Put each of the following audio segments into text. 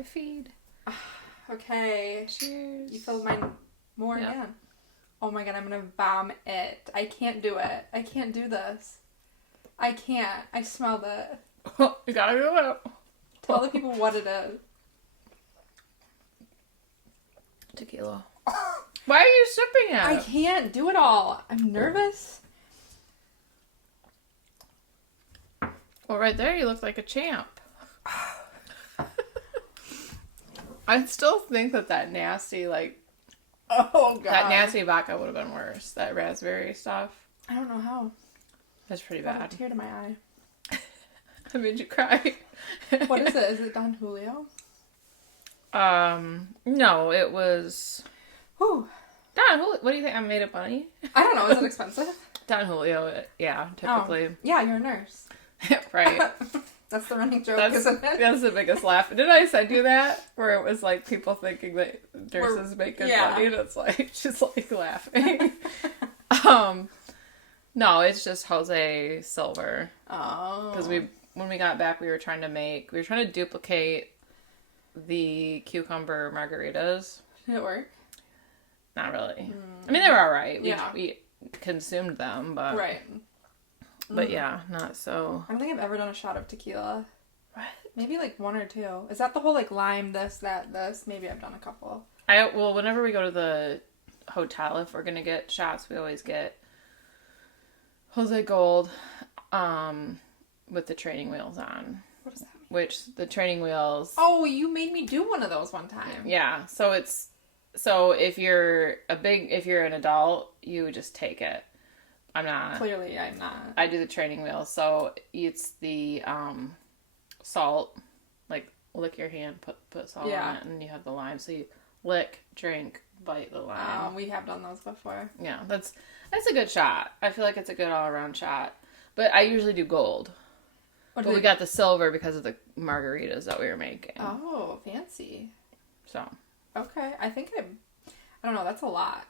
live feed. Okay. Cheers. You filled mine more again. Oh my god, I'm gonna vomit it. I can't do it. I can't do this. I can't. I smelled it. You gotta do it. Tell the people what it is. Tequila. Why are you sipping it? I can't do it all. I'm nervous. Well, right there, you look like a champ. I still think that nasty, Oh god. that nasty vodka would have been worse. That raspberry stuff. I don't know how. That's pretty Got bad. a tear to my eye. I made you cry. What is it? Is it Don Julio? No, it was... Whew. Don Julio. What do you think? I made up money? I don't know. Is it expensive? Don Julio, yeah, typically. Oh. Yeah, you're a nurse. Right. That's the running joke, isn't it? That's the biggest laugh. Did I send you that? Where it was like people thinking that nurses make good money, and it's like just like laughing. No, it's just Jose Silver. Oh. Because when we got back, we were trying to duplicate the cucumber margaritas. Did it work? Not really. I mean, they were alright. Yeah. We consumed them, but... Right. But yeah, not so... I don't think I've ever done a shot of tequila. What? Maybe like one or two. Is that the whole like lime, this, that, this? Maybe I've done a couple. Well, whenever we go to the hotel, if we're gonna get shots, we always get Jose Gold with the training wheels on. What does that mean? Which, the training wheels... Oh, you made me do one of those one time. Yeah, so if you're an adult, you just take it. I'm not. Clearly, I'm not. I do the training wheels, so it's the salt, like lick your hand, put salt on it, and you have the lime. So you lick, drink, bite the lime. We have done those before. Yeah, that's a good shot. I feel like it's a good all around shot. But I usually do gold. But we got the silver because of the margaritas that we were making. Oh, fancy. So. Okay, I don't know, that's a lot.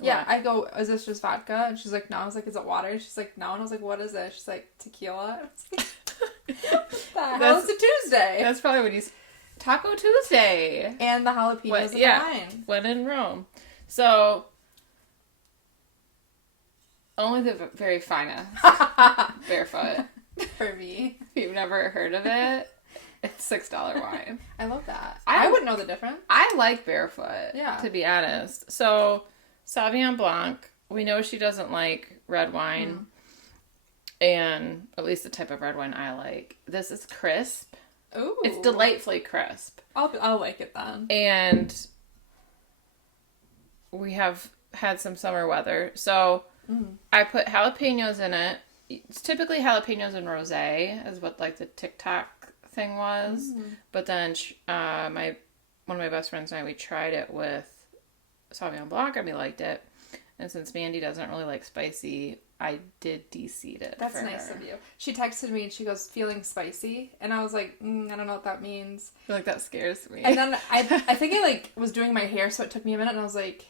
Yeah, I go, is this just vodka? And she's like, no. I was like, is it water? She's like, no. And I was like, what is it? She's like, tequila. I was like, what the hell? It's a Tuesday. That's probably what Taco Tuesday. And the jalapenos and the wine. When in Rome. So, only the very finest barefoot. For me. If you've never heard of it, it's $6 wine. I love that. I wouldn't know the difference. I like barefoot, to be honest. So, Sauvignon Blanc, we know she doesn't like red wine, and at least the type of red wine I like. This is crisp. Ooh. It's delightfully crisp. I'll like it then. And we have had some summer weather, so I put jalapenos in it. It's typically jalapenos and rosé is what like the TikTok thing was, but then one of my best friends and I, we tried it with Sauvignon Blanc and we liked it, and since Mandy doesn't really like spicy, I did de-seed it. That's nice of you. She texted me and she goes, feeling spicy, and I was like, I don't know what that means. I feel like that scares me. And then I think I like was doing my hair, so it took me a minute, and I was like,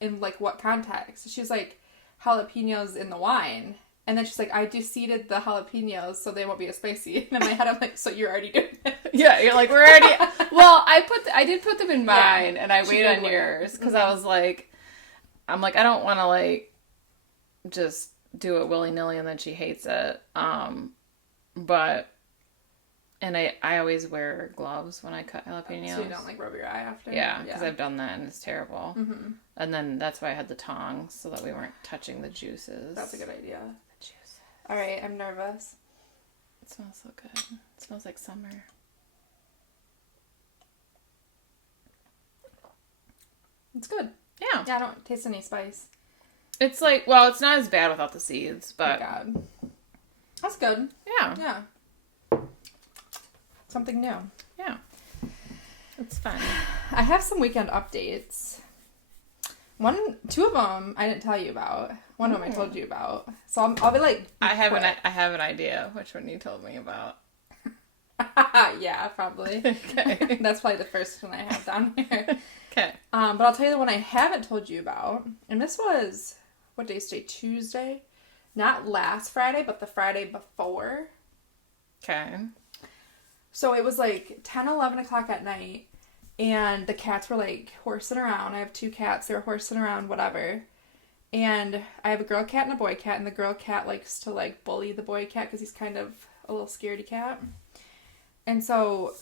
in like what context? She was like, jalapenos in the wine. And then she's like, I de-seeded the jalapenos so they won't be as spicy. And in my head, I'm like, so you're already doing it? Yeah, you're like, we're already... Well, I did put them in mine, and I waited on yours, because I was like, I don't want to, like, just do it willy-nilly, and then she hates it. But, and I always wear gloves when I cut jalapenos. So you don't, like, rub your eye after? Yeah, because I've done that, and it's terrible. Mm-hmm. And then that's why I had the tongs, so that we weren't touching the juices. That's a good idea. All right, I'm nervous. It smells so good. It smells like summer. It's good. Yeah. Yeah, I don't taste any spice. It's like, well, it's not as bad without the seeds, but... Oh, God. That's good. Yeah. Yeah. Something new. Yeah. It's fun. I have some weekend updates. Two of them I didn't tell you about. One of them I told you about. So I'll be like... I have an idea which one you told me about. Yeah, probably. Okay. That's probably the first one I have down here. Okay. But I'll tell you the one I haven't told you about. And this was... What day is today? Tuesday? Not last Friday, but the Friday before. Okay. So it was like 10, 11 o'clock at night, and the cats were like horsing around. I have 2 cats. They were horsing around, whatever. And I have a girl cat and a boy cat, and the girl cat likes to like bully the boy cat because he's kind of a little scaredy cat. And so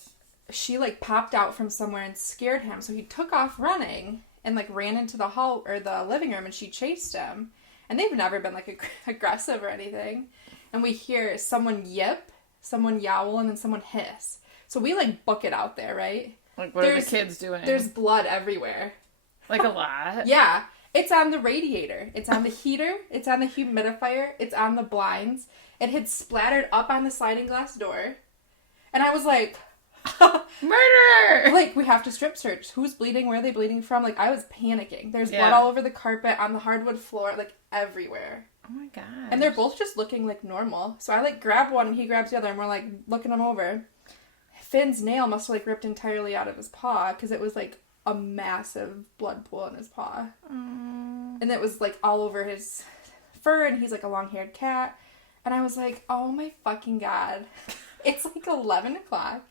she like popped out from somewhere and scared him. So he took off running and like ran into the hall or the living room, and she chased him. And they've never been like aggressive or anything. And we hear someone yip, someone yowl, and then someone hiss. So we like book it out there, right? Like what are the kids doing? There's blood everywhere. Like a lot? Yeah. It's on the radiator. It's on the heater. It's on the humidifier. It's on the blinds. It had splattered up on the sliding glass door. And I was like... Murder! Like, we have to strip search. Who's bleeding? Where are they bleeding from? Like, I was panicking. There's blood all over the carpet, on the hardwood floor, like, everywhere. Oh my god. And they're both just looking, like, normal. So I, like, grab one and he grabs the other and we're, like, looking them over. Finn's nail must have, like, ripped entirely out of his paw because it was, like, a massive blood pool in his paw. And it was, like, all over his fur, and he's, like, a long-haired cat. And I was like, oh my fucking god. It's, like, 11 o'clock.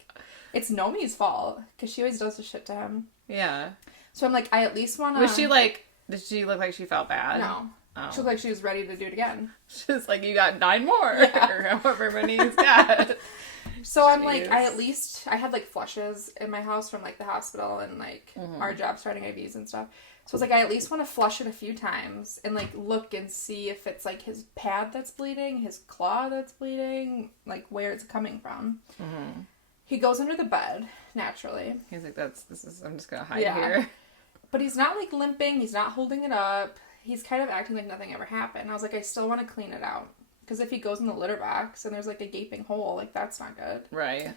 It's Nomi's fault, because she always does the shit to him. Yeah. So I'm like, I at least want to... Was she, like... Did she look like she felt bad? No. Oh. She looked like she was ready to do it again. She's like, you got 9 more. Yeah. Or however many he's got. So I'm like, I had like flushes in my house from like the hospital and like our job starting IVs and stuff. So I was like, I at least want to flush it a few times and like look and see if it's like his pad that's bleeding, his claw that's bleeding, like where it's coming from. Mm-hmm. He goes under the bed, naturally. He's like, I'm just gonna hide here. But he's not like limping, he's not holding it up. He's kind of acting like nothing ever happened. I was like, I still want to clean it out. Because if he goes in the litter box and there's, like, a gaping hole, like, that's not good. Right.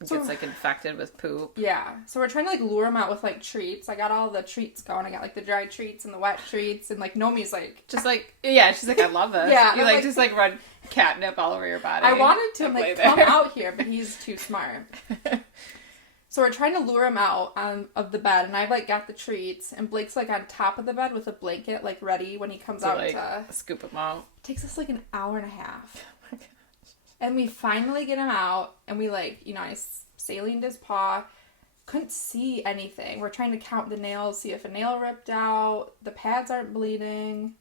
It gets, like, infected with poop. Yeah. So we're trying to, like, lure him out with, like, treats. I got all the treats going. I got, like, the dry treats and the wet treats. And, like, Nomi's, like... Just, like... Yeah, she's like, I love this. Yeah. You, like, just, like, run catnip all over your body. I wanted to, like, come out here, but he's too smart. So we're trying to lure him out of the bed, and I've, like, got the treats, and Blake's, like, on top of the bed with a blanket, like, ready when he comes out like, to... scoop him out. Takes us, like, an hour and a half. Oh my gosh. And we finally get him out, and we, like, you know, I salined his paw. Couldn't see anything. We're trying to count the nails, see if a nail ripped out. The pads aren't bleeding.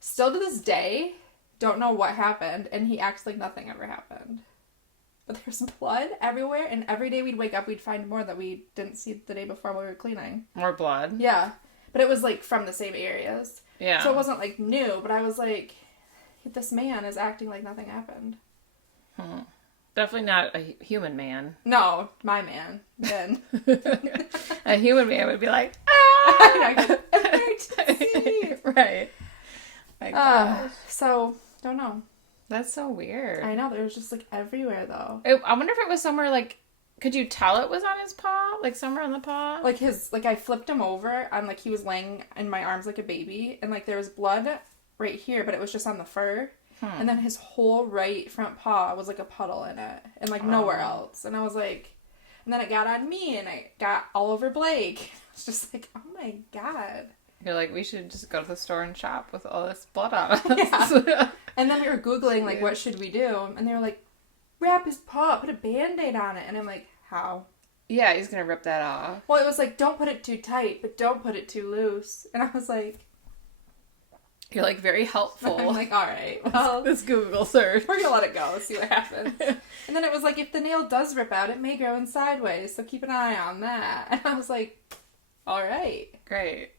Still to this day, don't know what happened, and he acts like nothing ever happened. But there's blood everywhere, and every day we'd wake up, we'd find more that we didn't see the day before while we were cleaning. More blood? Yeah. But it was, like, from the same areas. Yeah. So it wasn't, like, new, but I was like, this man is acting like nothing happened. Definitely not a human man. No, my man. Ben. A human man would be like, ah! Emergency! Right. My gosh. So, don't know. That's so weird. I know, there was just, like, everywhere, though. I wonder if it was somewhere, like, could you tell it was on his paw? Like, somewhere on the paw? Like, I flipped him over, and, like, he was laying in my arms like a baby, and, like, there was blood right here, but it was just on the fur. And then his whole right front paw was, like, a puddle in it, and, like, nowhere else. And I was like... And then it got on me, and it got all over Blake. It's just like, oh my god. You're like, we should just go to the store and shop with all this blood on us. Yeah. And then we were Googling, like, what should we do? And they were like, wrap his paw, put a Band-Aid on it. And I'm like, how? Yeah, he's gonna rip that off. Well, it was like, don't put it too tight, but don't put it too loose. And I was like... You're, like, very helpful. I'm like, alright, well... This Google search. We're gonna let it go, see what happens. And then it was like, if the nail does rip out, it may grow in sideways, so keep an eye on that. And I was like, alright. Great.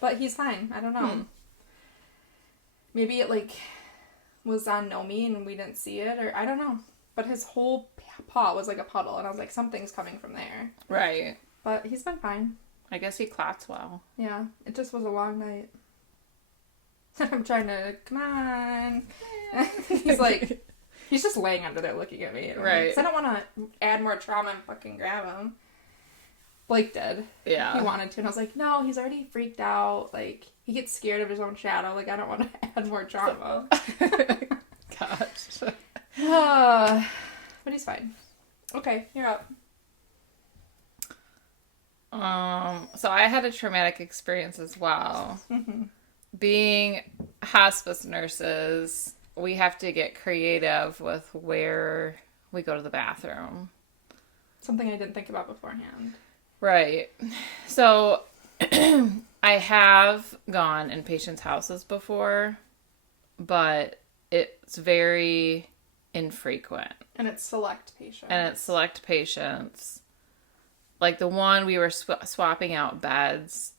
But he's fine. I don't know. Maybe it, like, was on Nomi and we didn't see it, or I don't know. But his whole paw was like a puddle, and I was like, something's coming from there. Right. But he's been fine. I guess he clots well. Yeah. It just was a long night. I'm trying to, come on. He's like, he's just laying under there looking at me. Right. Because I don't want to add more trauma and fucking grab him. Blake did. Yeah. He wanted to. And I was like, no, he's already freaked out. Like, he gets scared of his own shadow. Like, I don't want to add more trauma. Gosh. But he's fine. Okay, you're up. So I had a traumatic experience as well. Being hospice nurses, we have to get creative with where we go to the bathroom. Something I didn't think about beforehand. Right. So, I have gone in patients' houses before, but it's very infrequent. And it's select patients. Like the one we were swapping out beds.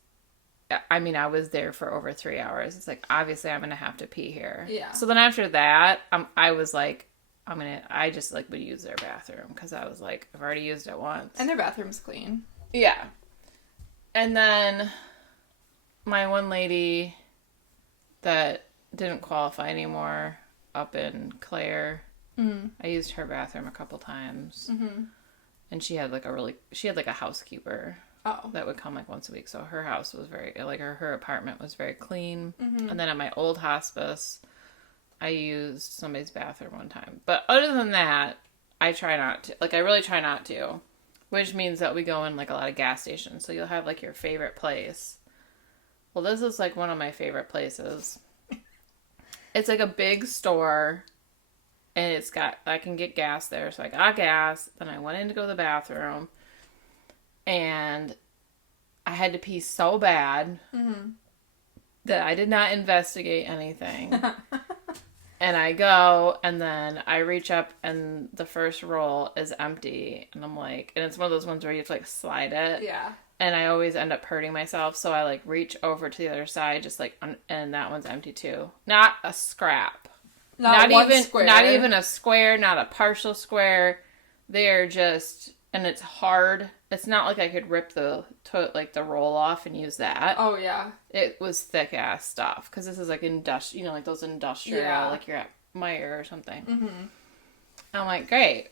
I mean, I was there for over 3 hours. It's like, obviously I'm going to have to pee here. Yeah. So then after that, I was like, I just like would use their bathroom because I was like, I've already used it once. And their bathroom's clean. Yeah. And then my one lady that didn't qualify anymore up in Clare, I used her bathroom a couple times. Mm-hmm. And she had like a housekeeper that would come like once a week. So her house was her apartment was very clean. Mm-hmm. And then at my old hospice, I used somebody's bathroom one time. But other than that, I try not to. Like, I really try not to. Which means that we go in like a lot of gas stations. So you'll have like your favorite place. Well, this is like one of my favorite places. It's like a big store. And I can get gas there. So I got gas. Then I went in to go to the bathroom. And I had to pee so bad that I did not investigate anything. And I go, and then I reach up, and the first roll is empty. And I'm like, and it's one of those ones where you have to like slide it. Yeah. And I always end up hurting myself. So I like reach over to the other side, just like, and that one's empty too. Not a scrap. Not even square. Not even a square, not a partial square. They're just, and it's hard. It's not like I could rip the roll off and use that. Oh yeah. It was thick ass stuff because this is like industrial, like those industrial, like you're at Meijer or something. Mm-hmm. I'm like, great,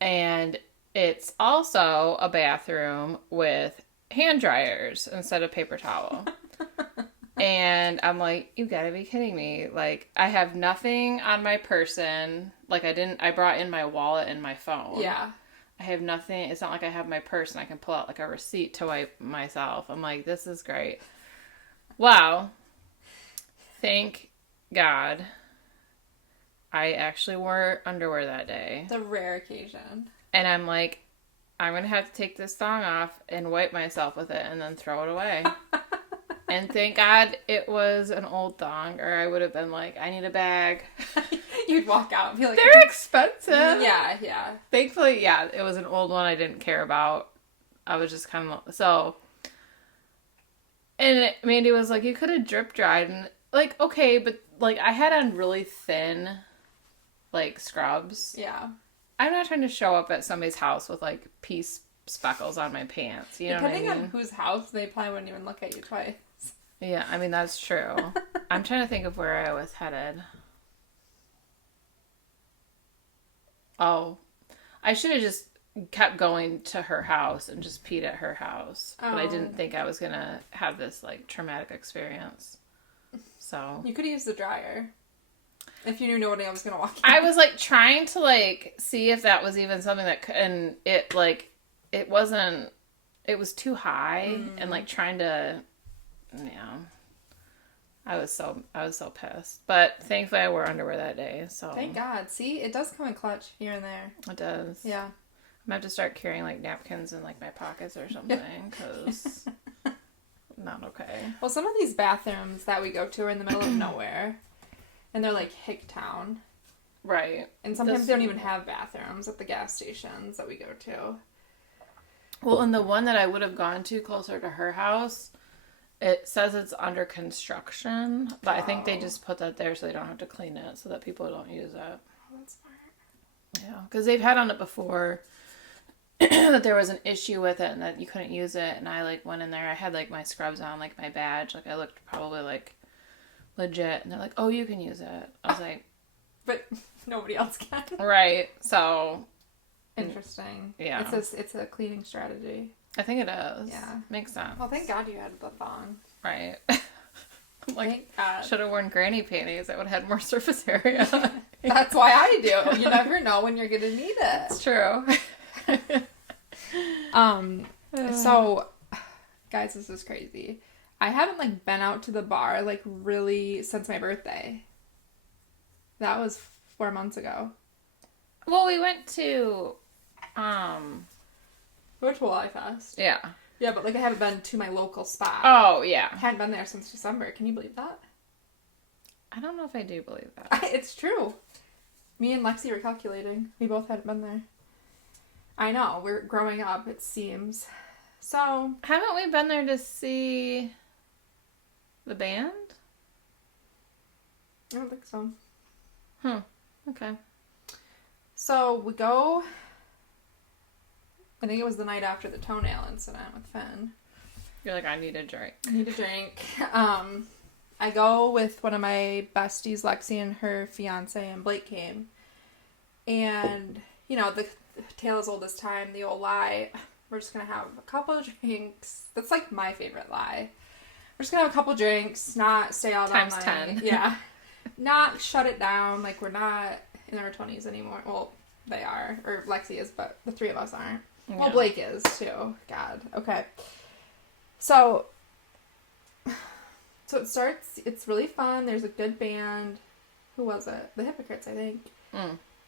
and it's also a bathroom with hand dryers instead of paper towel. And I'm like, you gotta be kidding me. Like, I have nothing on my person. Like, I brought in my wallet and my phone. Yeah. I have nothing. It's not like I have my purse and I can pull out, like, a receipt to wipe myself. I'm like, this is great. Wow. Thank God I actually wore underwear that day. It's a rare occasion. And I'm like, I'm gonna have to take this thong off and wipe myself with it and then throw it away. And thank God it was an old thong, or I would have been like, I need a bag. You'd walk out and be like... They're expensive. Yeah, yeah. Thankfully, yeah, it was an old one I didn't care about. I was just kind of... So... And Mandy was like, you could have drip dried. And, like, okay, but, like, I had on really thin, like, scrubs. Yeah. I'm not trying to show up at somebody's house with, like, pee speckles on my pants. You know what I mean? Depending on whose house, they probably wouldn't even look at you twice. Yeah, I mean, that's true. I'm trying to think of where I was headed. Oh, I should have just kept going to her house and just peed at her house. Oh. But I didn't think I was going to have this, like, traumatic experience. So. You could have used the dryer. If you knew nobody else was going to walk in. I was, like, trying to, like, see if that was even something that could, and it, like, it wasn't, it was too high, and, like, trying to... Yeah, I was so pissed, but thankfully I wore underwear that day. So thank God. See, it does come in clutch here and there. It does. Yeah, I'm gonna have to start carrying like napkins in like my pockets or something because not okay. Well, some of these bathrooms that we go to are in the middle of nowhere, and they're like hick town, right? And sometimes they don't even have bathrooms at the gas stations that we go to. Well, and the one that I would have gone to closer to her house. It says it's under construction, but I think they just put that there so they don't have to clean it, so that people don't use it. Oh, that's smart. Yeah, because they've had on it before that there was an issue with it and that you couldn't use it, and I like went in there. I had like my scrubs on, like my badge, like I looked probably like legit, and they're like, "Oh, you can use it." I was like, "But nobody else can." Right. So interesting. Yeah, it's a cleaning strategy. I think it is. Yeah. Makes sense. Well, thank God you had the thong. Right. Like, should have worn granny panties. I would have had more surface area. That's why I do. You never know when you're going to need it. It's true. So, guys, this is crazy. I haven't, like, been out to the bar, like, really since my birthday. That was 4 months ago. Well, we went to We went to Walleye Fest. Yeah. Yeah, but like I haven't been to my local spot. Oh, yeah. I hadn't been there since December. Can you believe that? I don't know if I do believe that. It's true. Me and Lexi were calculating. We both hadn't been there. I know. We're growing up, it seems. So... Haven't we been there to see the band? I don't think so. Okay. So we go... I think it was the night after the toenail incident with Finn. You're like, I need a drink. I need a drink. I go with one of my besties, Lexi, and her fiance, and Blake came. And, you know, the tale as old as time, the old lie. We're just going to have a couple of drinks. That's like my favorite lie. We're just going to have a couple drinks, not stay out all night. Times 10. Yeah. Not shut it down. Like, we're not in our 20s anymore. Well, they are. Or Lexi is, but the three of us aren't. Yeah. Well, Blake is, too. God. Okay. So it starts, it's really fun. There's a good band. Who was it? The Hypocrites, I think.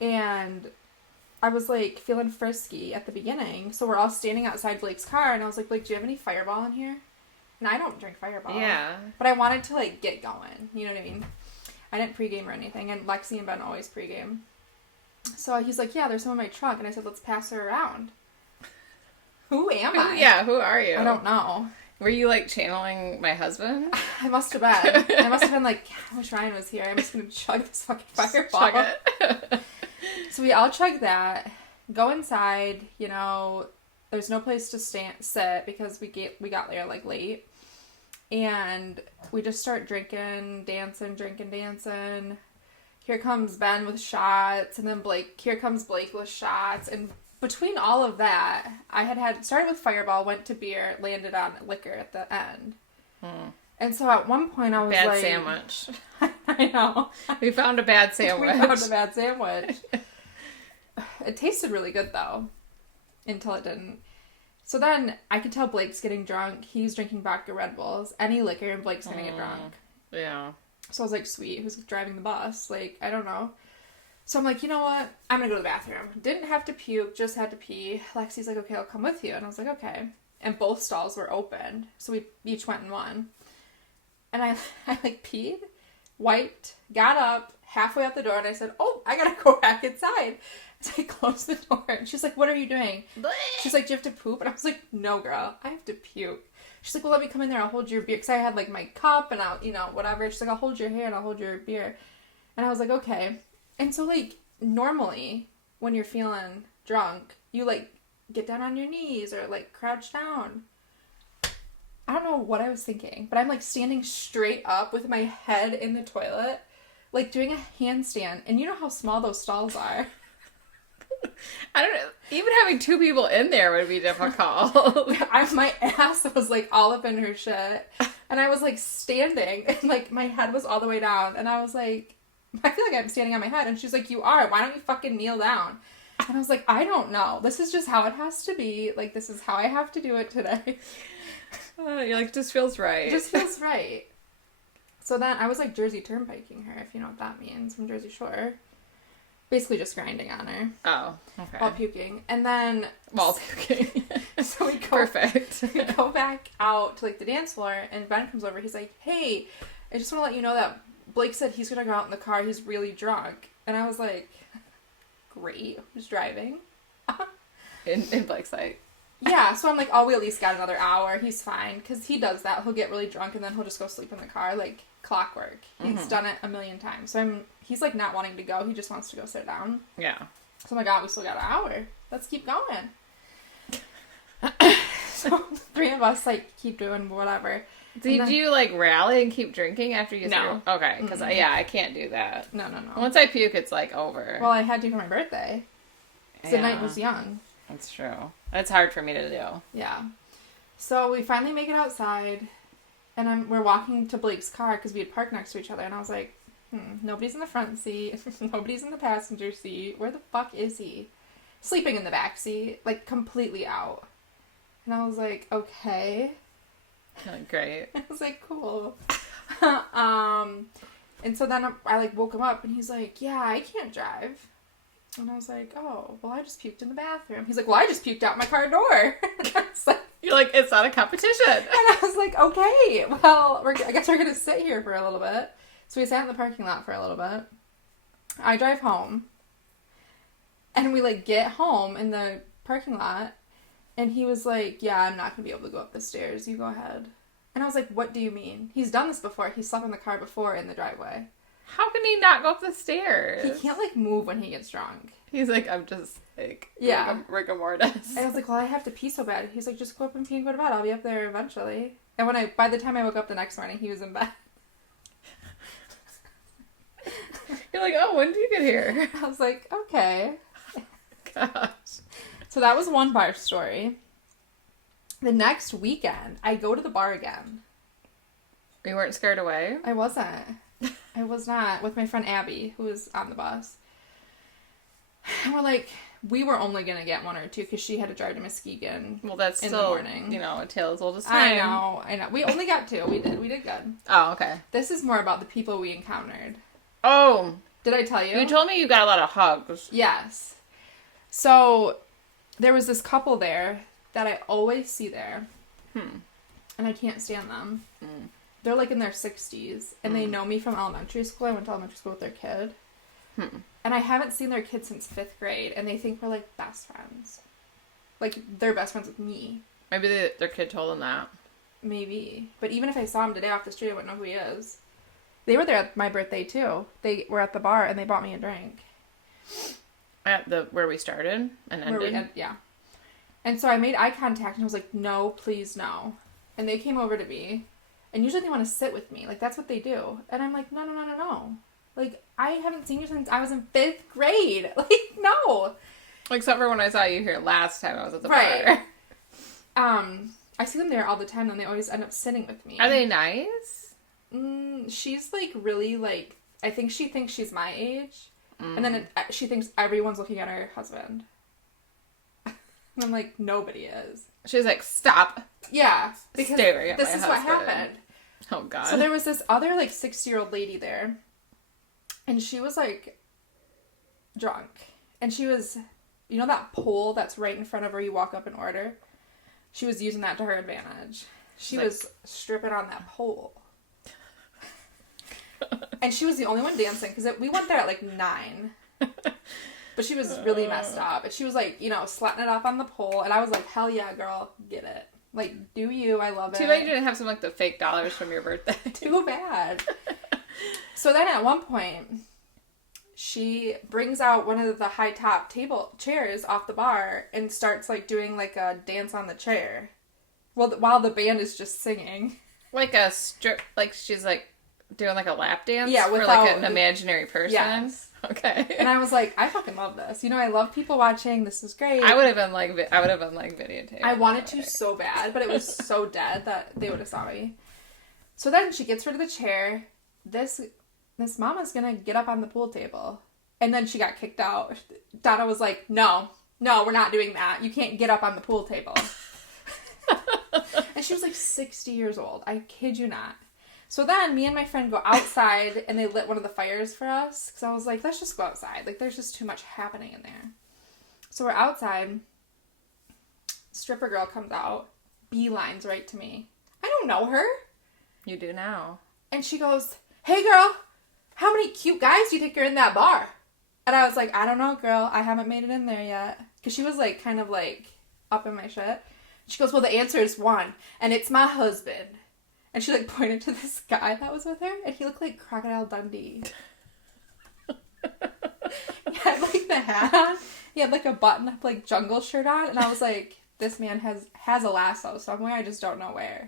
And I was, like, feeling frisky at the beginning. So we're all standing outside Blake's car, and I was like, Blake, do you have any Fireball in here? And I don't drink Fireball. Yeah. But I wanted to, like, get going. You know what I mean? I didn't pregame or anything, and Lexi and Ben always pregame. So he's like, yeah, there's some in my trunk. And I said, let's pass her around. Who am I? Yeah, who are you? I don't know. Were you, like, channeling my husband? I must have been. I must have been like, I wish Ryan was here. I must have been chug this fucking Fireball. Chug it. So we all chug that, go inside, you know, there's no place to sit because we got there, like, late. And we just start drinking, dancing. Here comes Ben with shots, and then here comes Blake with shots, and between all of that, I had started with Fireball, went to beer, landed on liquor at the end. And so at one point I was bad like... sandwich. I know. We found a bad sandwich. It tasted really good, though. Until it didn't. So then I could tell Blake's getting drunk. He's drinking vodka Red Bulls. Any liquor, and Blake's gonna get drunk. Yeah. So I was like, sweet, who's driving the bus? Like, I don't know. So I'm like, you know what? I'm going to go to the bathroom. Didn't have to puke, just had to pee. Lexi's like, okay, I'll come with you. And I was like, okay. And both stalls were open. So we each went in one. And I like peed, wiped, got up, halfway out the door, and I said, oh, I got to go back inside. So I closed the door. And she's like, what are you doing? She's like, do you have to poop? And I was like, no, girl, I have to puke. She's like, well, let me come in there. I'll hold your beer. Because I had like my cup and I'll, you know, whatever. She's like, I'll hold your hair and I'll hold your beer. And I was like, okay. And so, like, normally, when you're feeling drunk, you, like, get down on your knees or, like, crouch down. I don't know what I was thinking, but I'm, like, standing straight up with my head in the toilet, like, doing a handstand. And you know how small those stalls are. I don't know. Even having two people in there would be difficult. My ass was, like, all up in her shit. And I was, like, standing, and, like, my head was all the way down. And I was, like... I feel like I'm standing on my head. And she's like, you are. Why don't you fucking kneel down? And I was like, I don't know. This is just how it has to be. Like, this is how I have to do it today. You're like, it just feels right. It just feels right. So then I was like Jersey turnpiking her, if you know what that means, from Jersey Shore. Basically just grinding on her. Oh, okay. While puking. And then... While puking. So we go... Perfect. We go back out to, like, the dance floor, and Ben comes over. He's like, hey, I just want to let you know that Blake said he's going to go out in the car. He's really drunk. And I was like, great. Who's driving? in Blake's like... Yeah, so I'm like, oh, we at least got another hour. He's fine. Because he does that. He'll get really drunk, and then he'll just go sleep in the car, like clockwork. He's done it a million times. So he's, like, not wanting to go. He just wants to go sit down. Yeah. So I'm like, oh, we still got an hour. Let's keep going. So the three of us, like, keep doing whatever. Did you, like, rally and keep drinking after you No. threw? Okay, because, I can't do that. No. Once I puke, it's, like, over. Well, I had to for my birthday. Because the night was young. That's true. That's hard for me to do. Yeah. So we finally make it outside, and we're walking to Blake's car because we had parked next to each other, and I was like, nobody's in the front seat, nobody's in the passenger seat. Where the fuck is he? Sleeping in the back seat, like, completely out. And I was like, okay. Great. I was like, cool. And so then I, like, woke him up, and he's like, yeah, I can't drive. And I was like, oh, well, I just puked in the bathroom. He's like, well, I just puked out my car door. I was like, you're like, it's not a competition. And I was like, okay, well, I guess we're going to sit here for a little bit. So we sat in the parking lot for a little bit. I drive home. And we, like, get home in the parking lot. And he was like, yeah, I'm not going to be able to go up the stairs. You go ahead. And I was like, what do you mean? He's done this before. He slept in the car before in the driveway. How can he not go up the stairs? He can't, like, move when he gets drunk. He's like, I'm just, like, yeah. rigor mortis. And I was like, well, I have to pee so bad. He's like, just go up and pee and go to bed. I'll be up there eventually. And by the time I woke up the next morning, he was in bed. You're like, oh, when did you get here? I was like, okay. Gosh. So that was one bar story. The next weekend, I go to the bar again. You weren't scared away? I wasn't. I was not. With my friend Abby, who was on the bus. And we're like, we were only going to get one or two because she had to drive to Muskegon. Well, that's in still, the morning. You know, a tale as old as time. I know. We only got two. We did good. Oh, okay. This is more about the people we encountered. Oh. Did I tell you? You told me you got a lot of hugs. Yes. So, there was this couple there that I always see there. And I can't stand them. They're like in their 60s. And they know me from elementary school. I went to elementary school with their kid. And I haven't seen their kid since 5th grade. And they think we're like best friends. Like, they're best friends with me. Maybe their kid told them that. Maybe. But even if I saw him today off the street, I wouldn't know who he is. They were there at my birthday, too. They were at the bar, and they bought me a drink. At where we started and ended? Yeah. And so I made eye contact, and I was like, no, please, no. And they came over to me, and usually they want to sit with me. Like, that's what they do. And I'm like, no. Like, I haven't seen you since I was in 5th grade. Like, no. Except for when I saw you here last time I was at the bar. I see them there all the time, and they always end up sitting with me. Are they nice? She's, like, really, like, I think she thinks she's my age. And then she thinks everyone's looking at her husband. And I'm like, nobody is. She's like, stop. Yeah. Because staring at this my is husband. what happened. Oh, God. So there was this other, like, 60-year-old lady there. And she was, like, drunk. And she was, you know that pole that's right in front of where you walk up in order? She was using that to her advantage. She was stripping on that pole. And she was the only one dancing, because we went there at, like, 9. But she was really messed up. And she was, like, you know, slutting it up on the pole. And I was like, hell yeah, girl, get it. Like, do you, I love it. Too bad you didn't have some, like, the fake dollars from your birthday. Too bad. So then at one point, she brings out one of the high-top chairs off the bar and starts, like, doing, like, a dance on the chair. Well, while the band is just singing. Like a strip, like, she's, like, doing, like, a lap dance? Yeah, for, like, an imaginary person? Yes. Okay. And I was like, I fucking love this. You know, I love people watching. This is great. I would have been, like, videotaping. I wanted to so bad, but it was so dead that they would have saw me. So then she gets rid of the chair. This mama's gonna get up on the pool table. And then she got kicked out. Donna was like, no, we're not doing that. You can't get up on the pool table. And she was like 60 years old. I kid you not. So then me and my friend go outside and they lit one of the fires for us. Because I was like, let's just go outside. Like, there's just too much happening in there. So we're outside. Stripper girl comes out. Beelines right to me. I don't know her. You do now. And she goes, hey girl, how many cute guys do you think are in that bar? And I was like, I don't know, girl. I haven't made it in there yet. Because she was like, kind of like up in my shit. She goes, well, the answer is one. And it's my husband. And she, like, pointed to this guy that was with her, and he looked like Crocodile Dundee. He had, like, the hat on. He had, like, a button-up, like, jungle shirt on, and I was like, this man has a lasso somewhere, I just don't know where.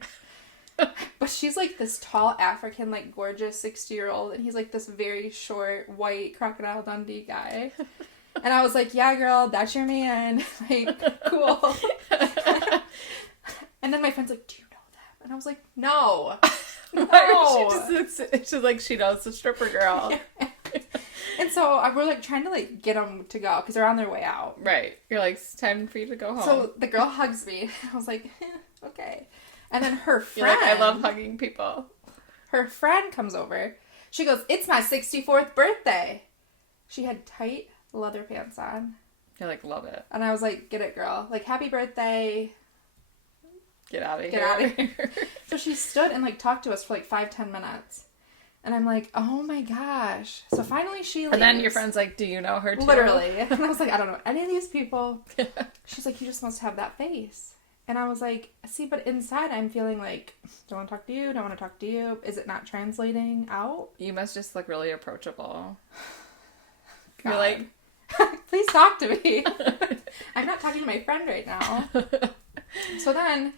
But she's, like, this tall African, like, gorgeous 60-year-old, and he's, like, this very short, white Crocodile Dundee guy. And I was like, yeah, girl, that's your man. Like, cool. And then my friend's like, do you and I was like, no. She's like, she knows the stripper girl. Yeah. And so we're like trying to like get them to go because they're on their way out. Right. You're like, it's time for you to go home. So the girl hugs me. I was like, okay. And then her friend. You're like, I love hugging people. Her friend comes over. She goes, it's my 64th birthday. She had tight leather pants on. You're like, love it. And I was like, get it, girl. Like, happy birthday. Get out of here. Get out of here. So she stood and, like, talked to us for, like, 5-10 minutes. And I'm like, oh, my gosh. So finally she leaves. And then your friend's like, do you know her too? Literally. And I was like, I don't know any of these people. She's like, you just must have that face. And I was like, see, but inside I'm feeling like, don't want to talk to you, don't want to talk to you. Is it not translating out? You must just look really approachable. God. You're like, please talk to me. I'm not talking to my friend right now. So then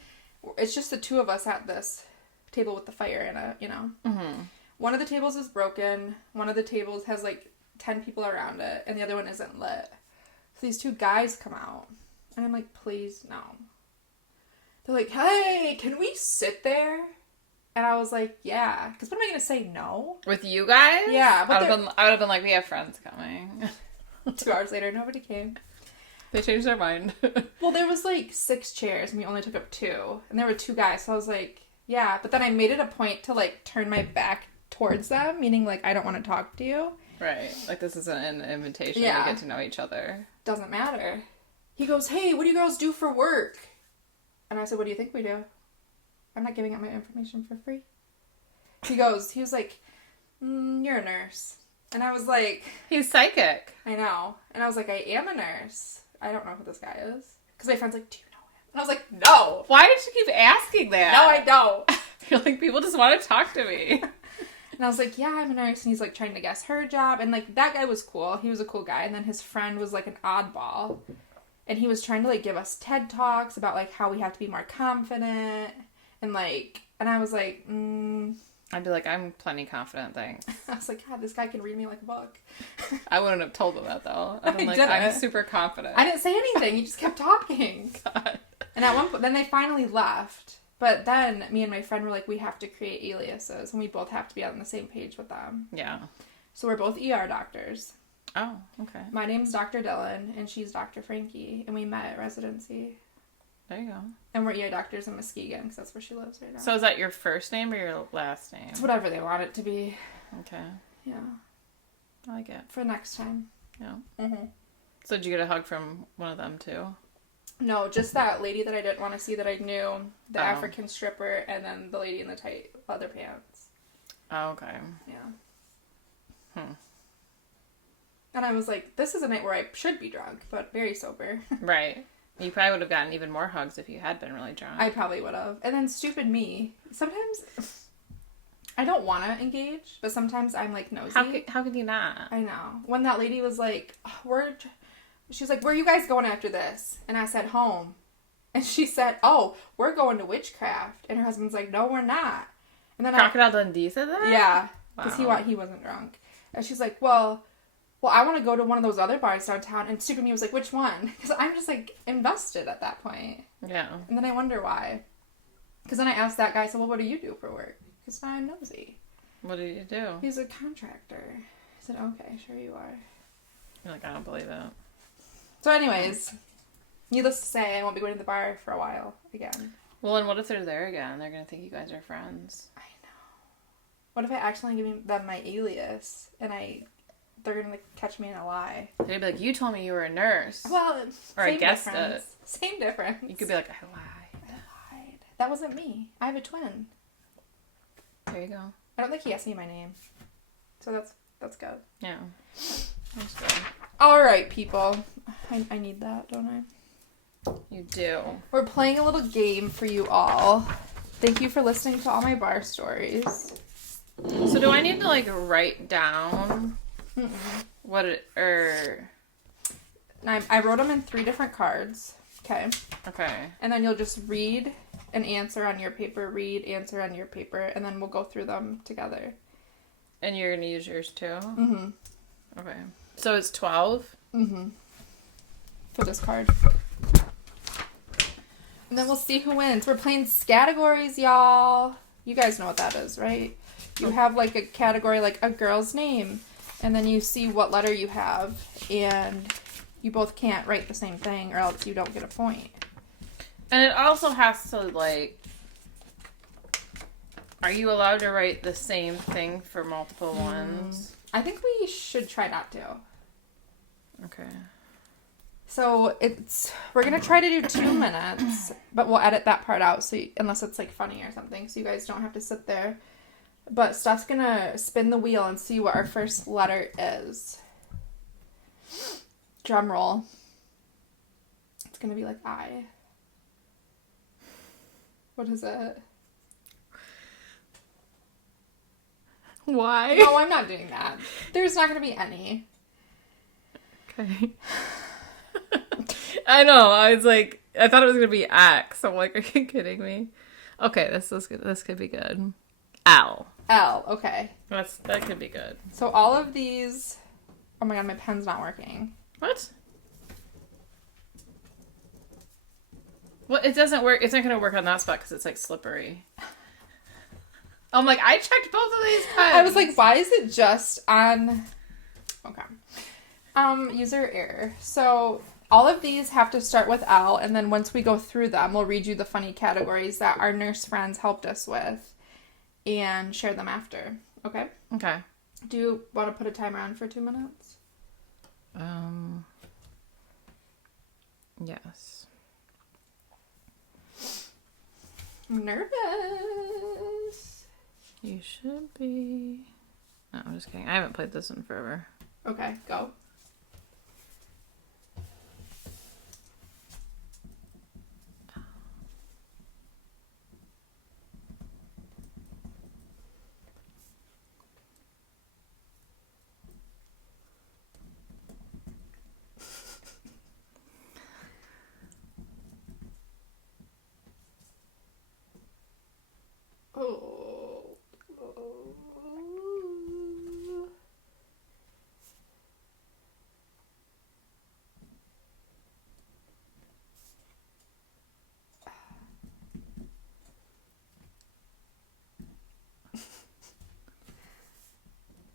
it's just the two of us at this table with the fire in it, you know. Mm-hmm. One of the tables is broken. One of the tables has like 10 people around it, and the other one isn't lit. So these two guys come out, and I'm like, please, no. They're like, hey, can we sit there? And I was like, yeah. Because what am I going to say, no? With you guys? Yeah. But I would have been like, we have friends coming. 2 hours later, nobody came. They changed their mind. Well, there was like 6 chairs, and we only took up 2. And there were 2 guys, so I was like, yeah. But then I made it a point to like turn my back towards them, meaning like, I don't want to talk to you. Right. Like, this isn't an invitation to get to know each other. Doesn't matter. He goes, hey, what do you girls do for work? And I said, what do you think we do? I'm not giving out my information for free. He was like, you're a nurse. And I was like... He's psychic. I know. And I was like, I am a nurse. I don't know who this guy is. Because my friend's like, do you know him? And I was like, no. Why did you keep asking that? No, I don't. You're like, people just want to talk to me. And I was like, yeah, I'm a nurse. And he's like trying to guess her job. And like, that guy was cool. He was a cool guy. And then his friend was like an oddball. And he was trying to, like, give us TED Talks about, like, how we have to be more confident. And, like, and I was like, I'd be like, I'm plenty confident, thanks. I was like, God, this guy can read me like a book. I wouldn't have told him that, though. I'd been like, I'm super confident. I didn't say anything. He just kept talking. God. And at one point, then they finally left. But then me and my friend were like, we have to create aliases. And we both have to be on the same page with them. Yeah. So we're both ER doctors. Oh, okay. My name's Dr. Dylan, and she's Dr. Frankie, and we met at residency. There you go. And we're ER doctors in Muskegon, because that's where she lives right now. So is that your first name or your last name? It's whatever they want it to be. Okay. Yeah. I like it. For next time. Yeah. Mm-hmm. So did you get a hug from one of them, too? No, just that lady that I didn't want to see that I knew, the African stripper, and then the lady in the tight leather pants. Oh, okay. Yeah. And I was like, this is a night where I should be drunk, but very sober. Right. You probably would have gotten even more hugs if you had been really drunk. I probably would have. And then stupid me. Sometimes I don't want to engage, but sometimes I'm like nosy. How could you not? I know. When that lady was like, she was like, where are you guys going after this? And I said, home. And she said, oh, we're going to witchcraft. And her husband's like, no, we're not. And then Crocodile Dundee said that? Yeah. Because he wasn't drunk. And she's like, well, I want to go to one of those other bars downtown. And stupid me was like, which one? Because I'm just, like, invested at that point. Yeah. And then I wonder why. Because then I asked that guy, I said, well, what do you do for work? Because now I'm nosy. What did you do? He's a contractor. I said, okay, sure you are. You're like, I don't believe it. So anyways, needless to say, I won't be going to the bar for a while again. Well, and what if they're there again? They're going to think you guys are friends. I know. What if I accidentally give them my alias and they're going to catch me in a lie? They'd be like, you told me you were a nurse. Well, or I guessed it. Same difference. You could be like, I lied. I lied. That wasn't me. I have a twin. There you go. I don't think he asked me my name. So that's good. Yeah. That's good. All right, people. I need that, don't I? You do. We're playing a little game for you all. Thank you for listening to all my bar stories. So do I need to, like, write down what it, or... I wrote them in 3 different cards. Okay. Okay. And then you'll just read an answer on your paper, read, answer on your paper, and then we'll go through them together. And you're going to use yours too? Mm-hmm. Okay. So it's 12? Mm-hmm. For this card. And then we'll see who wins. We're playing Scattergories, y'all. You guys know what that is, right? You have, like, a category, like, a girl's name. And then you see what letter you have. And you both can't write the same thing or else you don't get a point. And it also has to, like... Are you allowed to write the same thing for multiple ones? I think we should try not to. Okay. So we're going to try to do 2 minutes, but we'll edit that part out unless it's like funny or something, so you guys don't have to sit there. But Steph's going to spin the wheel and see what our first letter is. Drum roll. It's going to be like I. What is it? Why? No, I'm not doing that. There's not going to be any. Okay. I know. I was like, I thought it was going to be X. I'm like, are you kidding me? Okay, this could be good. L. L, okay. That could be good. So all of these... Oh my god, my pen's not working. What? Well, it doesn't work. It's not going to work on that spot because it's like slippery. I'm like, I checked both of these pens. I was like, why is it just on... Okay. User error. So all of these have to start with L, and then once we go through them, we'll read you the funny categories that our nurse friends helped us with and share them after. Okay? Okay. Do you want to put a timer on for 2 minutes? Yes. I'm nervous. You should be. No, I'm just kidding. I haven't played this one forever. Okay, go.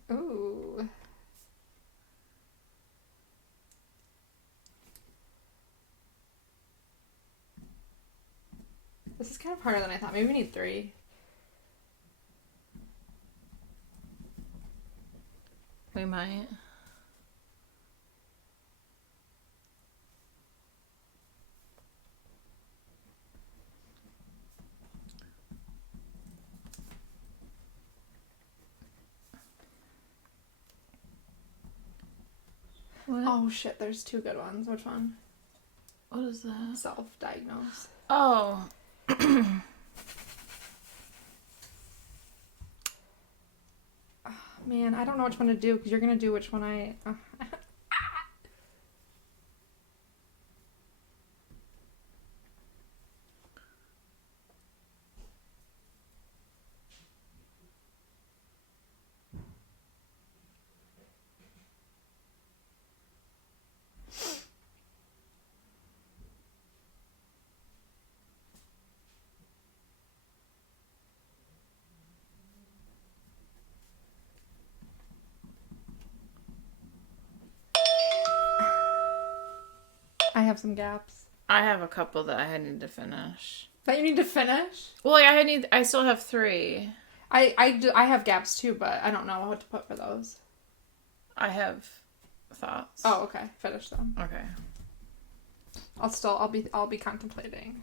Ooh. This is kind of harder than I thought. Maybe we need 3. We might. What? Oh shit, there's 2 good ones. Which one? What is that? Self-diagnose. Oh. Man, I don't know which one to do because you're going to do which one I... I have some gaps. I have a couple that I need to finish. That you need to finish? Well, like, I still have 3. I I have gaps too, but I don't know what to put for those. I have thoughts. Oh, okay. Finish them. Okay. I'll be contemplating.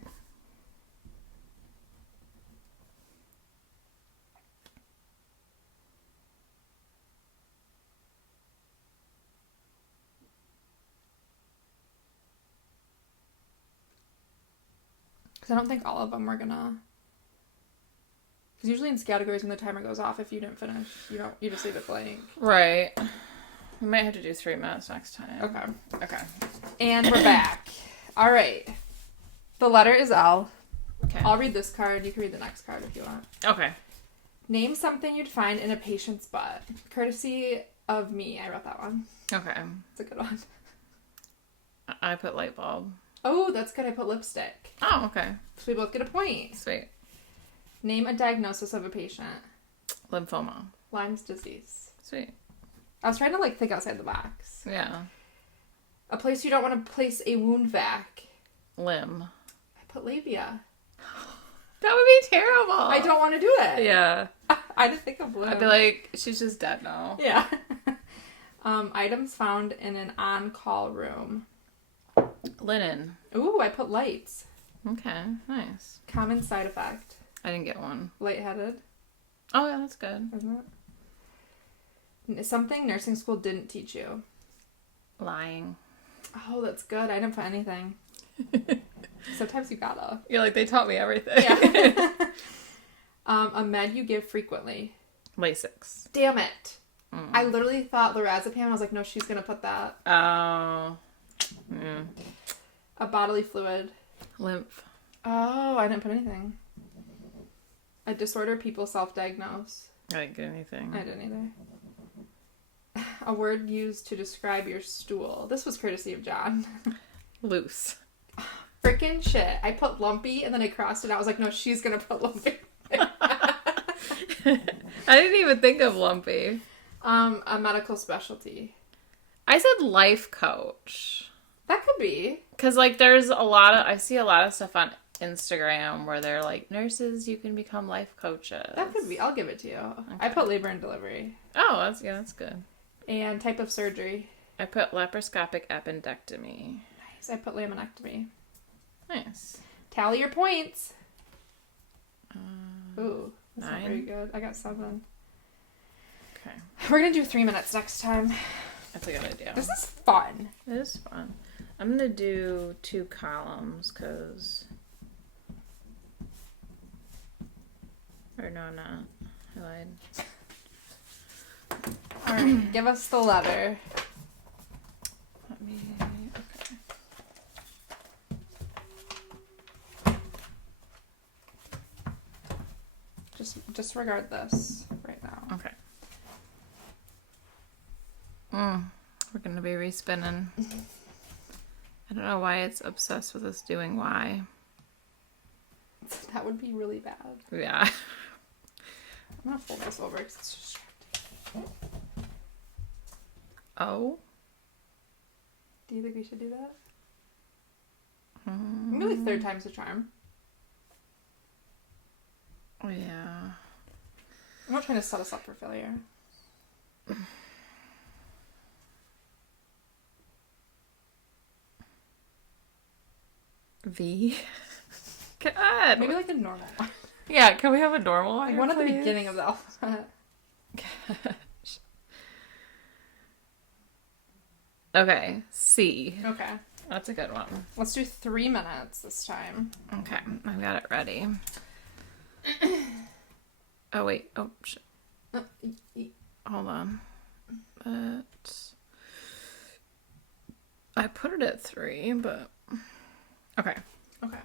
Because I don't think all of them are gonna... Because usually in Scattergories, when the timer goes off, if you didn't finish, you just leave it blank. Right. We might have to do 3 minutes next time. Okay. Okay. And we're back. All right. The letter is L. Okay. I'll read this card. You can read the next card if you want. Okay. Name something you'd find in a patient's butt. Courtesy of me. I wrote that one. Okay. It's a good one. I put light bulb. Oh, that's good. I put lipstick. Oh, okay. So we both get a point. Sweet. Name a diagnosis of a patient. Lymphoma. Lyme's disease. Sweet. I was trying to think outside the box. Yeah. A place you don't want to place a wound vac. Limb. I put labia. That would be terrible. I don't want to do it. Yeah. I didn't think of limb. I'd be like, she's just dead now. Yeah. Items found in an on-call room. Linen. Ooh, I put lights. Okay, nice. Common side effect. I didn't get one. Lightheaded. Oh, yeah, that's good. Isn't it? Something nursing school didn't teach you. Lying. Oh, that's good. I didn't put anything. Sometimes you gotta. You're like, they taught me everything. Yeah. A med you give frequently. Lasix. Damn it. I literally thought lorazepam, and I was like, no, she's gonna put that. Oh. Yeah. A bodily fluid. Lymph. Oh, I didn't put anything. A disorder people self-diagnose. I didn't get anything. I didn't either. A word used to describe your stool. This was courtesy of John. Loose. Frickin' shit. I put lumpy, and then I crossed it out. I was like, no, she's gonna put lumpy. I didn't even think of lumpy. A medical specialty. I said life coach. That could be. Because, like, there's I see a lot of stuff on Instagram where they're like, nurses, you can become life coaches. That could be. I'll give it to you. Okay. I put labor and delivery. Oh, that's good. And type of surgery. I put laparoscopic appendectomy. Nice. I put laminectomy. Nice. Tally your points. Ooh, that's 9. not very good. I got 7. Okay. We're gonna do 3 minutes next time. That's a good idea. This is fun. It is fun. I'm going to do 2 columns because... Or no, I'm not. I lied. Alright, give us the letter. Let me... Okay. Disregard this right now. Okay. We're going to be respinning. I don't know why it's obsessed with us doing Y. That would be really bad. Yeah. I'm gonna fold this over because it's distracting. Oh? Do you think we should do that? Maybe like 3rd time's the charm. Yeah. I'm not trying to set us up for failure. V? God. Maybe like a normal one. Yeah, can we have a normal one? Like one at the beginning of the alphabet. Gosh. Okay, C. Okay. That's a good one. Let's do 3 minutes this time. Okay, I've got it ready. Oh, wait. Oh, shit. Hold on. I put it at 3, but... Okay. Okay.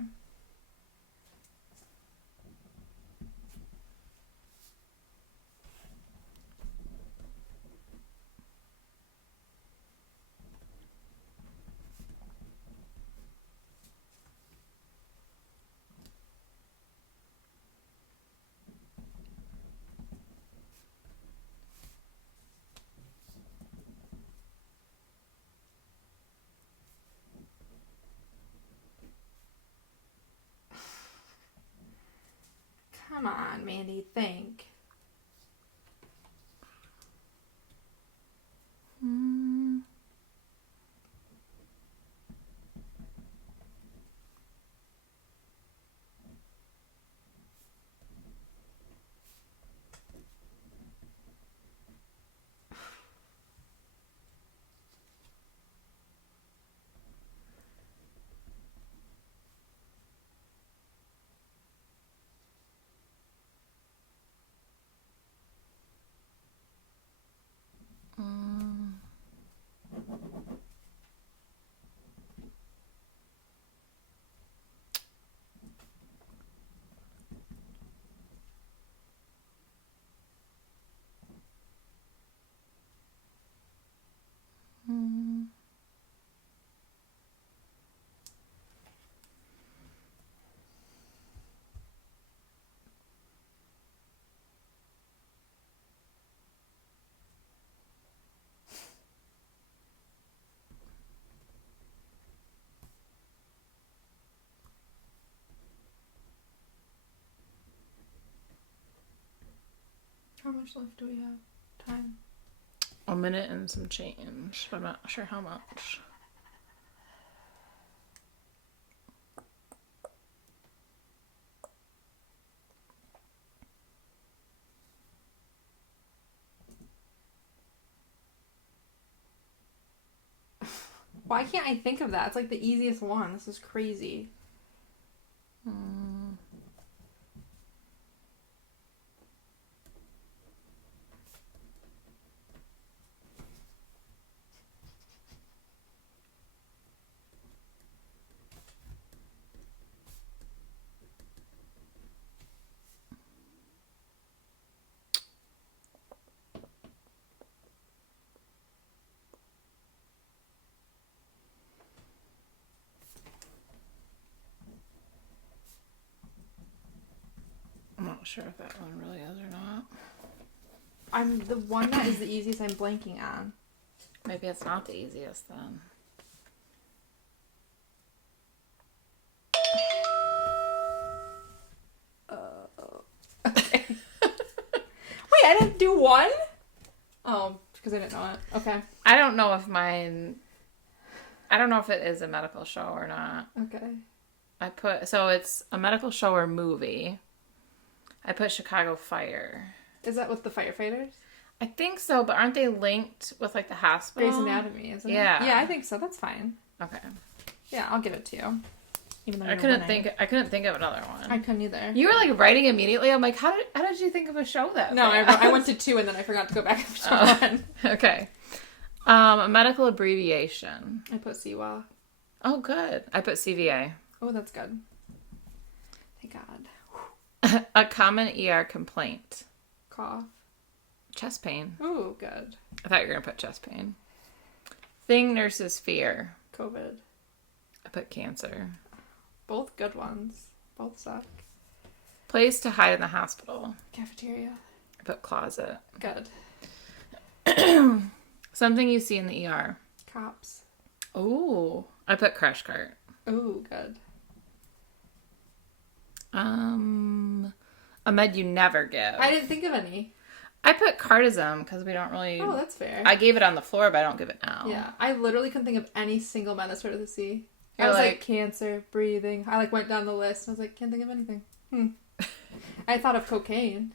Come on, Mandy, think. How much left do we have? Time. A minute and some change. I'm not sure how much. Why can't I think of that? It's like the easiest one. This is crazy. I'm not sure if that one really is or not. I'm the one that is the easiest I'm blanking on. Maybe it's not the easiest then. Okay. Wait, I didn't do one? Oh, because I didn't know it. Okay. I don't know if it is a medical show or not. Okay. So it's a medical show or movie. I put Chicago Fire. Is that with the firefighters? I think so, but aren't they linked with like the hospital? Grey's Anatomy, isn't it? Yeah. Yeah, I think so. That's fine. Okay. Yeah, I'll give it to you. Even though I couldn't think of another one. I couldn't either. You were like writing immediately. I'm like, how did you think of a show that? No, I went to 2 and then I forgot to go back to 1. Okay. A medical abbreviation. I put CWA. Oh, good. I put CVA. Oh, that's good. Thank God. A common ER complaint. Cough. Chest pain. Ooh, good. I thought you were going to put chest pain. Thing nurses fear. COVID. I put cancer. Both good ones. Both suck. Place to hide in the hospital. Cafeteria. I put closet. Good. Something you see in the ER. Cops. Ooh. I put crash cart. Ooh, good. A med you never give. I didn't think of any. I put cardism because we don't really... Oh, that's fair. I gave it on the floor, but I don't give it now. Yeah, I literally couldn't think of any single med that started with a C. I You're was like cancer, breathing. I went down the list and I was like, can't think of anything. I thought of cocaine.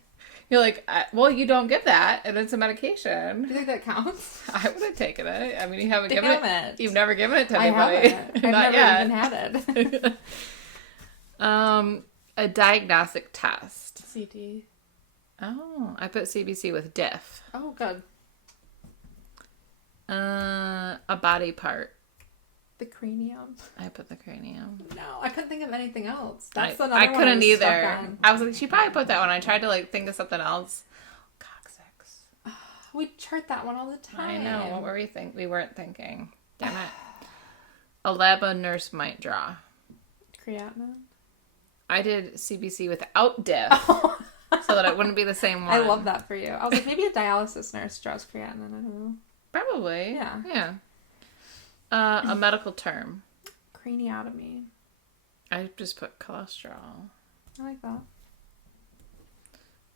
You're like, well, you don't give that, and it's a medication. Do you think that counts? I would have taken it. I mean, you haven't given it. You've never given it to I anybody. haven't. Not I've yet. never even had it. A diagnostic test. CT. Oh, I put CBC with diff. Oh, good. A body part. The cranium. I put the cranium. No, I couldn't think of anything else. That's another I one couldn't was stuck either. on. I was like, she probably put that one. I tried to like think of something else. Coccyx. We chart that one all the time. I know. What were we think? We weren't thinking. Damn it. A lab a nurse might draw. Creatinine. I did CBC without diff. So that it wouldn't be the same one. I love that for you. I was like, maybe a dialysis nurse draws creatinine. I don't know. Probably. Yeah. Yeah. A medical term. Craniotomy. I just put cholesterol. I like that.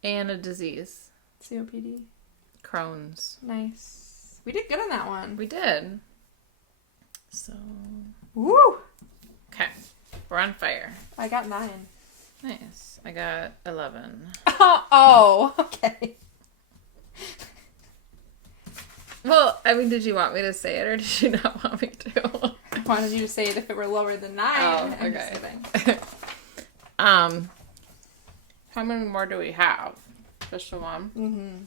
And a disease. COPD. Crohn's. Nice. We did good on that one. We did. So. Woo! Okay. We're on fire. I got 9. Nice. I got 11. Oh, okay. Well, I mean, did you want me to say it or did you not want me to? I wanted you to say it if it were lower than 9. Oh, I'm okay. just kidding. How many more do we have? Just the one? Mm-hmm.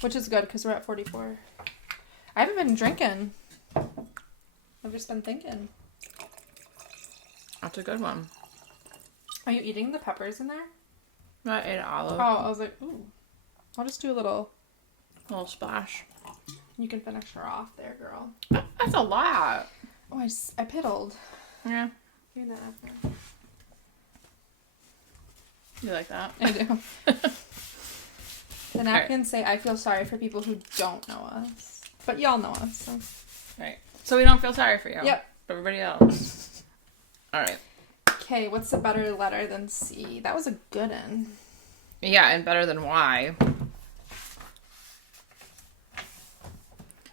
Which is good because we're at 44. I haven't been drinking. I've just been thinking. That's a good one. Are you eating the peppers in there? I ate olive. Oh, I was like, ooh. I'll just do a little splash. You can finish her off there, girl. That's a lot. Oh, I piddled. Yeah. Give me that after. You like that? I do. The napkins say, I feel sorry for people who don't know us. But y'all know us, so. Right. So we don't feel sorry for you. Yep. Everybody else. All right. Okay, what's a better letter than C? That was a good one. Yeah, and better than Y.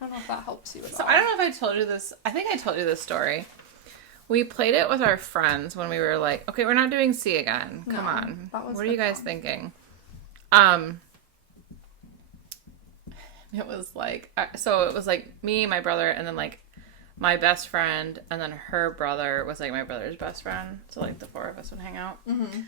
don't know if that helps you at all. So I don't know if I told you this. I think I told you this story. We played it with our friends when we were like, okay, we're not doing C again. Come on. What are you guys thinking? It was like, so it was like me, my brother, and then like my best friend, and then her brother was like my brother's best friend. So like the four of us would hang out. Mm-hmm.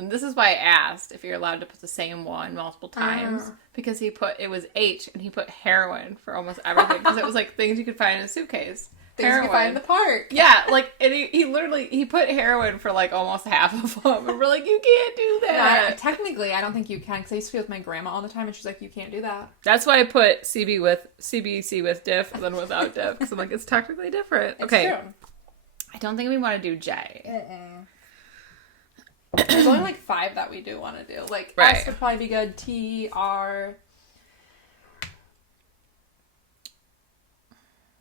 And this is why I asked if you're allowed to put the same one multiple times. Because it was H, and he put heroin for almost everything. Because it was like things you could find in a suitcase. Things you could find in the park. Yeah, like, and he put heroin for like almost half of them. And we're like, you can't do that. Technically, I don't think you can. Because I used to be with my grandma all the time, and she's like, you can't do that. That's why I put CBC with diff, and then without diff. Because I'm like, it's technically different. It's okay. True. I don't think we want to do J. There's only like 5 that we do want to do. Like, right. S would probably be good. T, R.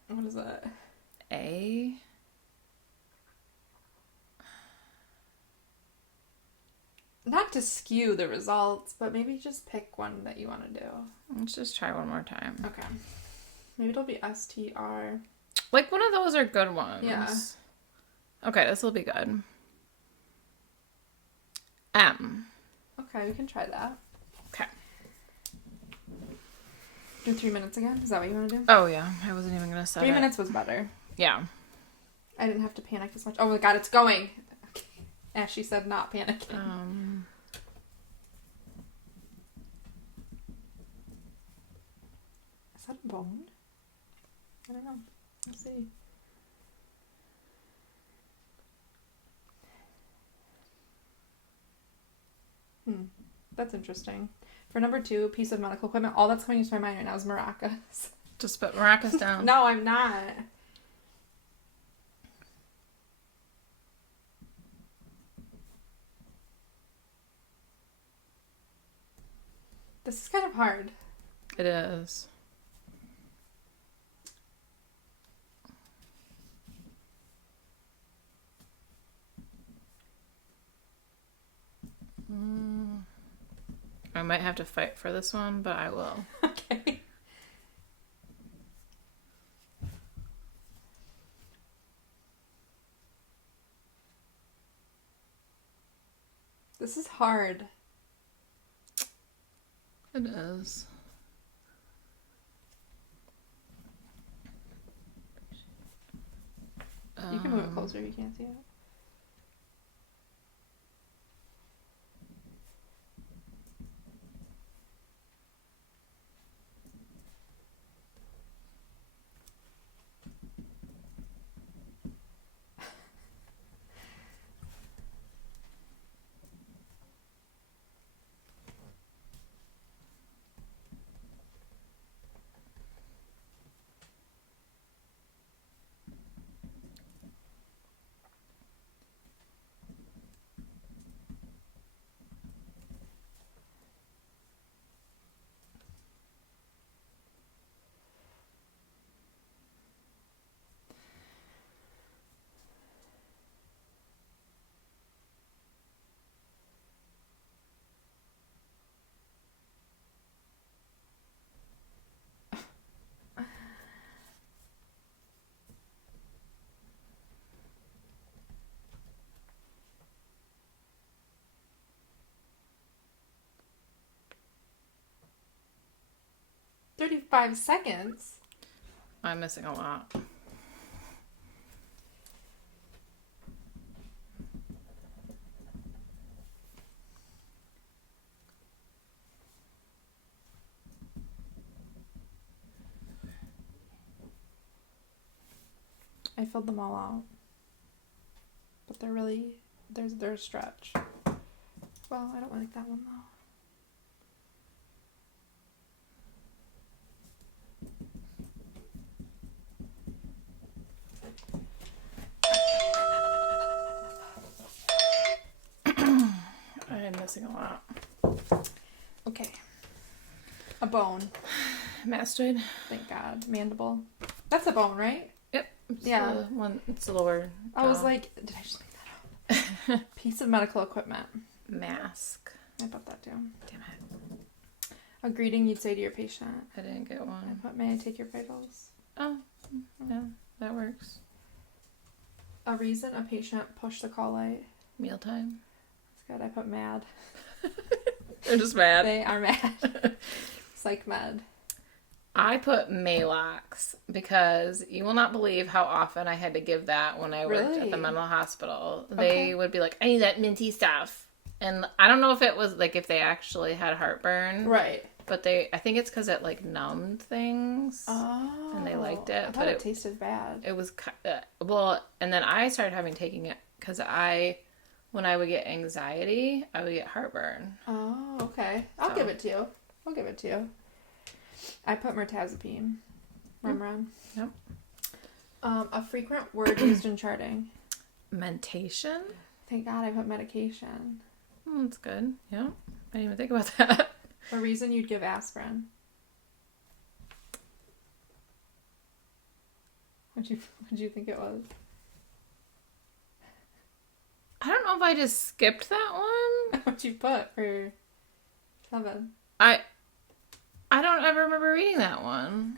What is that? A. Not to skew the results, but maybe just pick one that you want to do. Let's just try one more time. Okay. Maybe it'll be S, T, R. Like, one of those are good ones. Yeah. Okay, this will be good. M. Okay, we can try that. Okay. Do 3 minutes again? Is that what you want to do? Oh, yeah. I wasn't even going to set 3 minutes was better. Yeah. I didn't have to panic as much. Oh my god, it's going! Okay. As she said, not panicking. Is that a bone? I don't know. Let's see. That's interesting. For number 2, a piece of medical equipment, all that's coming into my mind right now is maracas. Just put maracas down. No, I'm not. This is kind of hard. It is. I might have to fight for this one, but I will. Okay. This is hard. It is. You can move it closer if you can't see it. "35 seconds? I'm missing a lot. I filled them all out. But they're really... They're a stretch. Well, I don't like that one, though. I'm missing a lot. Okay. A bone. Mastoid. Thank God. Mandible. That's a bone, right? Yep. It's Yeah. the one. It's the lower. I was like, did I just make that up? Piece of medical equipment. Mask. I put that down. Damn it. A greeting you'd say to your patient. I didn't get one. I put, may I take your vitals? Oh, yeah, that works. A reason a patient pushed the call light. Mealtime. That's good. I put mad. They're just mad. They are mad. Psych med. I put Maalox because you will not believe how often I had to give that when I worked at the mental hospital. They would be like, I need that minty stuff. And I don't know if it was like if they actually had heartburn. Right. But I think it's because it like numbed things. Oh. And they liked it. I thought it tasted bad. It was, well, and then I started taking it because when I would get anxiety, I would get heartburn. Oh, okay. I'll give it to you. I'll give it to you. I put mirtazapine. Remeron. Yep. A frequent word used in charting. Mentation? Thank God I put medication. That's good. Yeah. I didn't even think about that. A reason you'd give aspirin. What'd you think it was? I don't know if I just skipped that one. What'd you put for 7? I don't ever remember reading that one.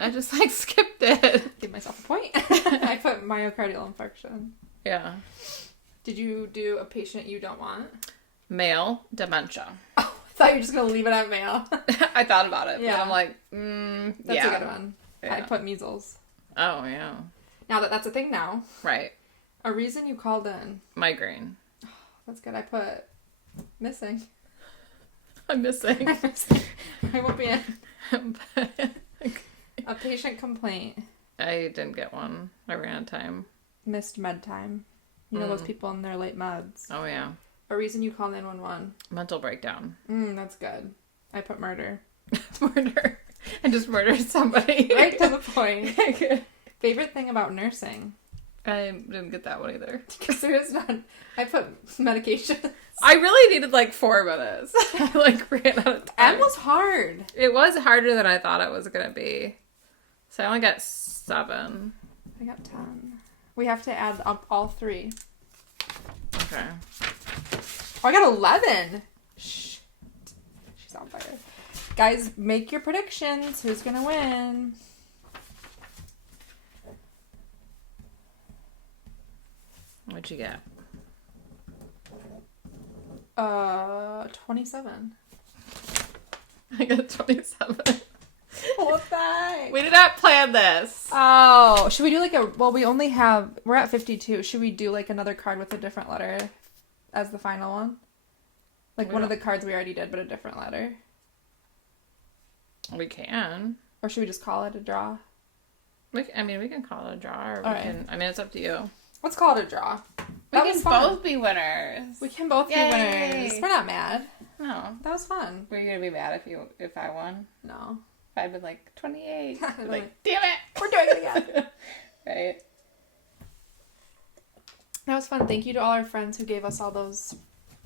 I just skipped it. Give myself a point. I put myocardial infarction. Yeah. Did you do a patient you don't want? Male dementia. Oh, I thought you were just going to leave it at male. I thought about it, yeah. but I'm like, That's a good one. Yeah. I put measles. Oh, yeah. Now that's a thing now. Right. A reason you called in. Migraine. Oh, that's good. I put missing. I'm missing. I won't be in. A patient complaint. I didn't get one. I ran out of time. Missed med time. You know those people in their late meds. Oh, yeah. A reason you call 911. Mental breakdown. That's good. I put murder. Murder. I just murdered somebody. Right to the point. Favorite thing about nursing? I didn't get that one either. Because there is none. I put medication. I really needed 4 minutes. I ran out of time. M was hard. It was harder than I thought it was going to be. So I only got 7. I got 10. We have to add up all 3. Okay. Oh, I got 11. Shh. She's on fire. Guys, make your predictions. Who's going to win? What'd you get? 27. I got 27. What the heck? We did not plan this. Oh, should we do we're at 52. Should we do another card with a different letter as the final one? One of the cards we already did, but a different letter. We can. Or should we just call it a draw? We can call it a draw, or it's up to you. Let's call it a draw. We can both be winners. We can both be winners. We're not mad. No. That was fun. Were you going to be mad if I won? No. If I'd been 28. Damn it! We're doing it again. Right. That was fun. Thank you to all our friends who gave us all those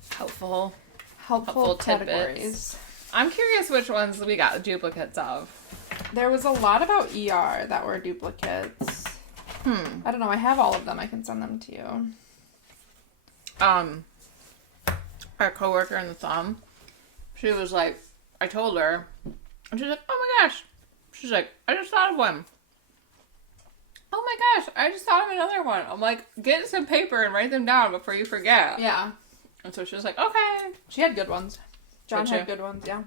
helpful categories. Tidbits. I'm curious which ones we got duplicates of. There was a lot about ER that were duplicates. I don't know. I have all of them. I can send them to you. Our coworker in the thumb, she was like, I told her, and she's like, oh my gosh. She's like, I just thought of one. Oh my gosh, I just thought of another one. I'm like, get some paper and write them down before you forget. Yeah. And so she was like, okay. She had good ones. John had good ones, yeah.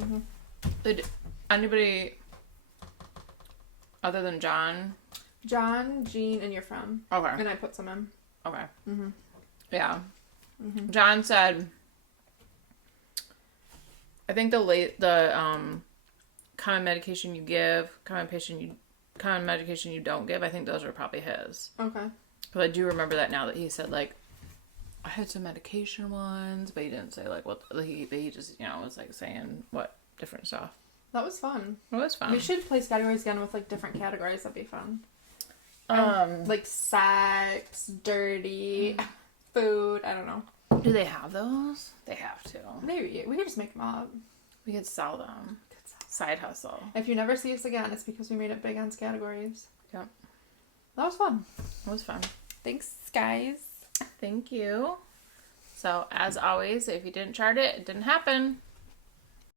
Mm-hmm. Did anybody other than John? John, Jean, and your friend. Okay. And I put some in. Okay. Mm-hmm. Yeah. Mm-hmm. John said, I think the common medication you give, common medication you don't give, I think those are probably his. Okay. Because I do remember that now that he said, I had some medication ones, but he didn't say, what, he just, was, saying what different stuff. That was fun. It was fun. We should play Scattergories again with, different categories. That'd be fun. Sex, dirty, food, I don't know. Do they have those? They have to. Maybe. We could just make them up. We could sell them. Side hustle. If you never see us again, it's because we made it big on Scattergories. Yep. That was fun. It was fun. Thanks, guys. Thank you. So, as always, if you didn't chart it, it didn't happen.